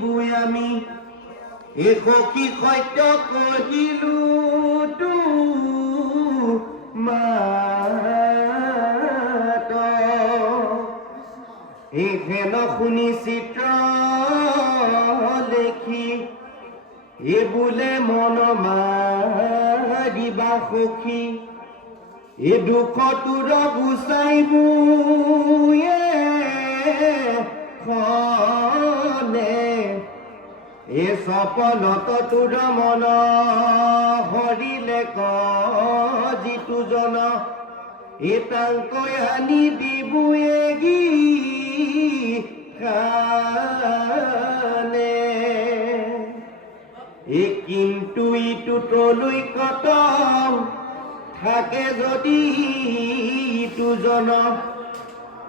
দিবুই আমি এই সখী সত্য কহিলো মাত এই হেন শুনি চিত্ৰ লেখি এই বোলে মন মাৰিবা সখী এই দুখ তোৰ গুচাইবুয়ে খনে এই সপনত তোৰ মন হৰিলে ক যিটো জন এই তাংকৈ আনি দিবুয়ে গী খানে এই কিন্তু ইটো তলৈ কত থাকে যদি ইটো জন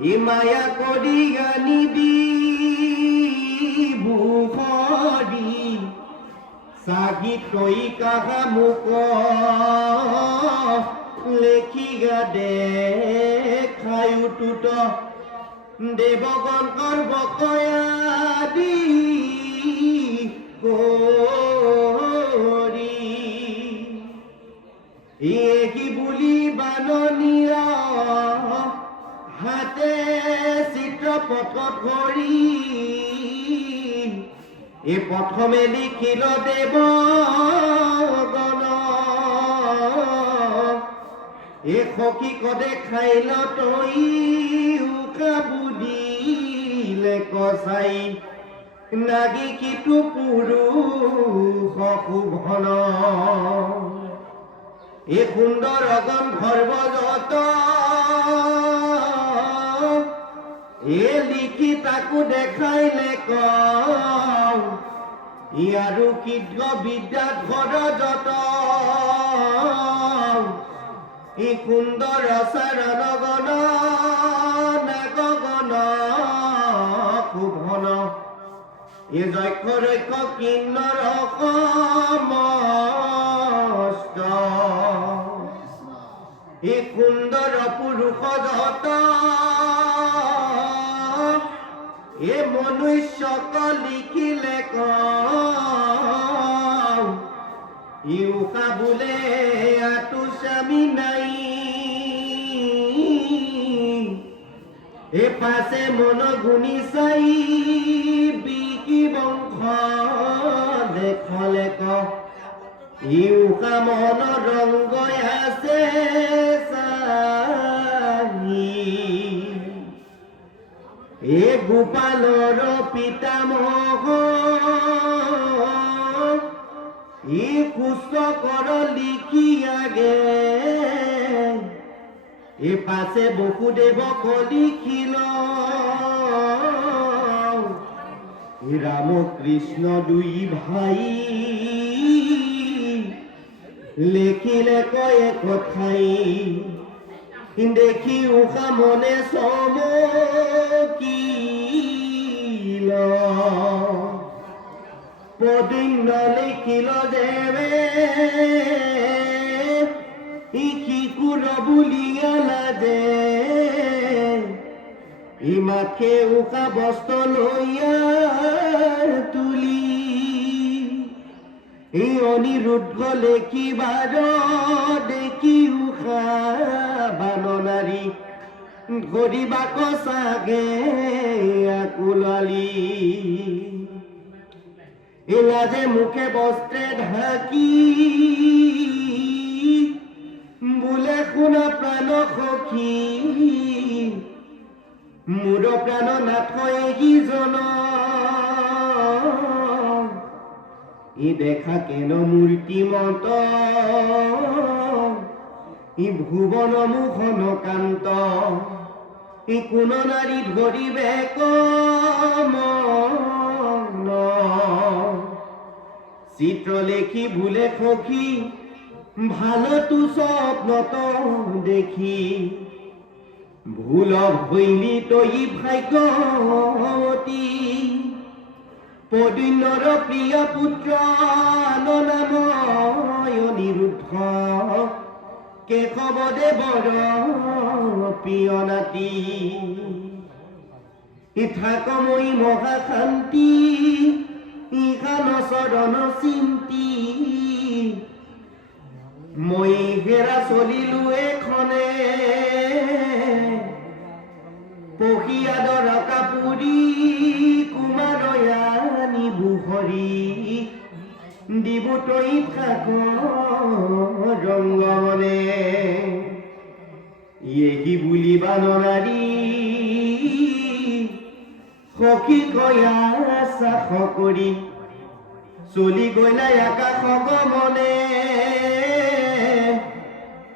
ই মায়া কৰি আনিবি বুখৰি চাগি তই কাহা মোক লেখি গা দেখায়ো টুট দেৱগণ কৰ্বকয়াদি কৰি একি বুলি বাননীয় হাতে চিত্ৰপথ ধৰি এই প্ৰথমে লিখিল দেৱগণ এই সখীক দেখাইল তই উকা বুলিলে কচাই নাগি কিটো পুৰুষ শোভন এই সুন্দৰ গন্ধৰ বজত এ লিখি তাকো দেখাইলে ক ইয়াৰো কৃদ্ধ বিদ্যাত ঘৰজত ই সুন্দৰ চাৰণ গণ নাগগণ শোভন এই যক্ষ ৰক্ষ কিন্নৰ সমস্ত এই সুন্দৰ পুৰুষ যত এই মনুষ্যক লিখিলে ক ইউকা বোলে আতু স্বামী নাই এ পাছে মন গুণি চাই বিকি বংশ দেখলে ক ইউকা মন ৰংগ আছে চাহি এ গোপালৰ পিতামহ ই কুষ্ঠ কৰ লিখি আগে এ পাছে বসুদেৱক লিখিল ৰাম কৃষ্ণ দুই ভাই লিখিলে কয় কথাই দেখি উষা মনে চমকিল পদিন্ন লিখিল দেৱে শিকুৰ বুলিয়ালা যে ইমাকে উষা বস্ত্ৰ লৈয়াৰ তুলি এই অনিৰুদ্ধ লেখিবাৰ দেখি উষা বাননাৰী ধৰিবাক চাগে আকুলালি ইলাজে মুখে বস্ত্ৰে ঢাকি বোলে শুনা প্ৰাণ সখী মোৰ প্ৰাণ নাথ এইজন ই দেখা কেন মূৰ্তিমত ই ভুৱন মোহন কান্ত ই কোন নাৰী ধৰিবে কমন চিত্ৰ লেখি ভুলে সখী ভালতো স্বপ্নত দেখি ভুল ভৈলি তই ভাগ্যৱতী পদিন্নৰ প্ৰিয় পুত্ৰ নাময় অনিৰুদ্ধ কেশৱ দেৱৰ প্ৰিয় নাতি থাকময়ী মহাশান্তি চৰণ চিন্তি মই হেৰা চলিলো এখনে পখিয়াদৰ কাপুৰি কুমাৰয়ানি বুহৰি দিবুতই থাক ৰংগমনে ইয়েহি বুলিবা নাৰী সখী কয়া চাখ কৰি চলি গইলা আকাশ গমনে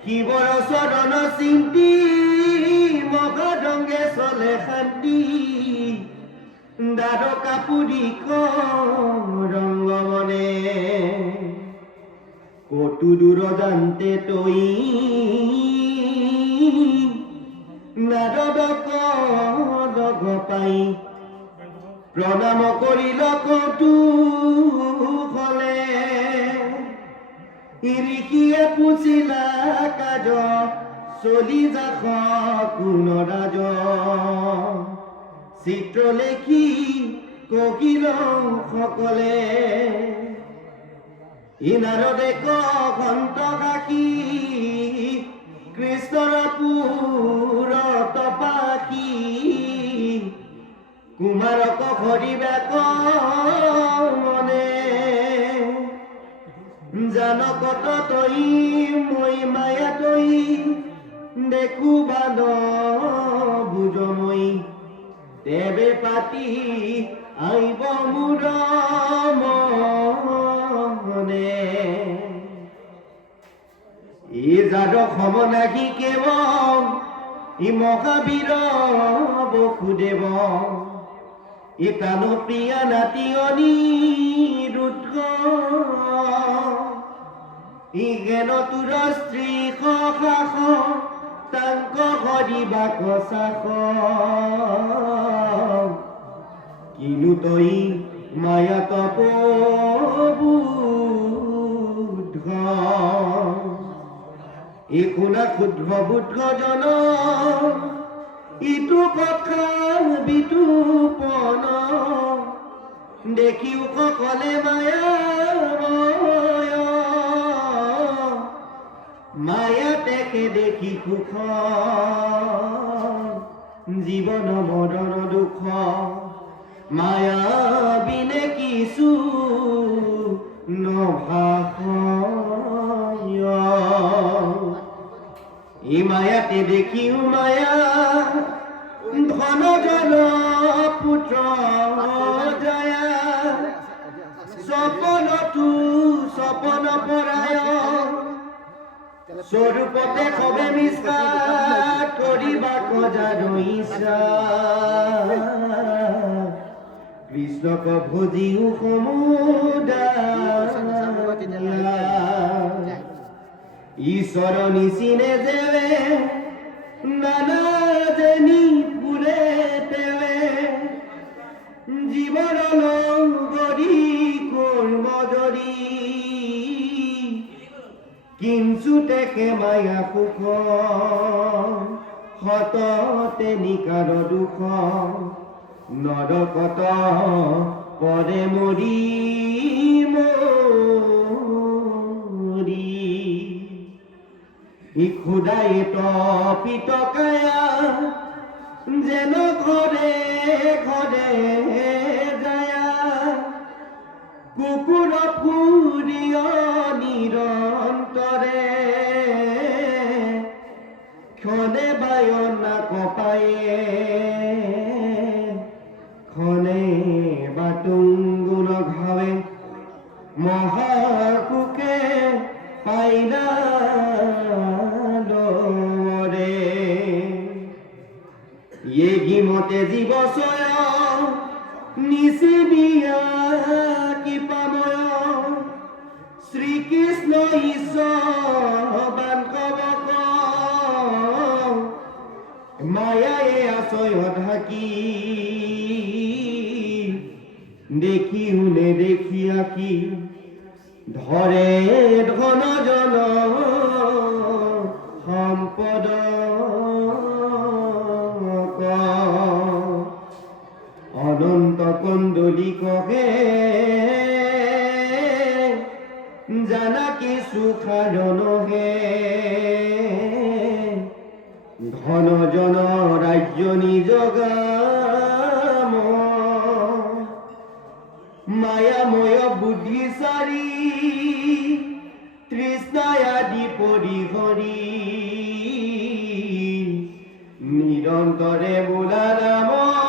শিৱৰ চৰণ চিন্তি মহাদংগে চলে শান্তি দাৰ কাপুৰি ৰংগমনে কটু দূৰদান্তে তই নাৰদ লগ পাই প্ৰণাম কৰিল কটু হলে ঋষিয়ে পুছিলা কাজ চলি যাখ কোন ৰাজ চিত্ৰলেখি ককিল সকলে নাৰদে কণ্ঠ কাকি কৃষ্ণৰ পুৰত পাখি কুমাৰক হৰিবাক মনে জানকত তই মই মায়া তই দেখো বাদ বুজমই তেবে পাতি আইব মোৰ মনে ই যাদ সমনাগী কেৱ ই মহাবীৰ বসুদেৱ ই কানো প্ৰিয়া নাতি অনিৰুদ্ধ ই জ্ঞান তোৰ স্ত্ৰী সাখ তাংক হৰিবাক চাখ কিনো তই মায়াত বুদ্ধ ই শুনা ক্ষুদ্ৰ বুদ্ধ জন ইটো কথা বিতুপন দেখিও সকলে মায়া তেকে দেখি সুখ জীৱন মদন দুখ মায়া বিনে কিছু নভাষ ই মায়াতে দেখিও মায়া ধন জন পুত্ৰ জয়া সপনতো সপন পৰায় স্বৰূপতে সবে মিছা কৰিবাক জানো ইচ্ছা কৃষ্ণক ভজিও সমুদায় ঈশ্বৰ নিচিনে যেৱে নানা যেনি ফুৰে তেৱে জীৱৰ লগৰী কৰ্মজৰী কিঞ্চু তেকে মায়া সুখ সততে নিকাৰ দুখ নৰকত পৰে মৰি ই খুদাই পিতকায়া যেন ঘৰে ঘৰে যায় কুকুৰ ফুৰিয় নিৰন্তৰে ক্ষণে বায়না কপায়ে ক্ষণে বাটুংগুণ ঘাৱে মহাসুখে পাইলা মতে জীৱ ছয় নিচি দিয়া কি পাময় শ্ৰীকৃষ্ণ ঈশ্বৰ বান্ধৱক মায়ায়ে আশ্ৰয় ঢাকি দেখিও নেদেখি আঁকি ধৰে ধন জন সম্পদ অনন্ত কন্দলিকহে সাজনহে ধন জন ৰাজ্য নিজ গাম মায়াময় বুদ্ধিচাৰী তৃষ্ণায় আদি পৰিহৰি নিৰন্তৰে বোলা নাম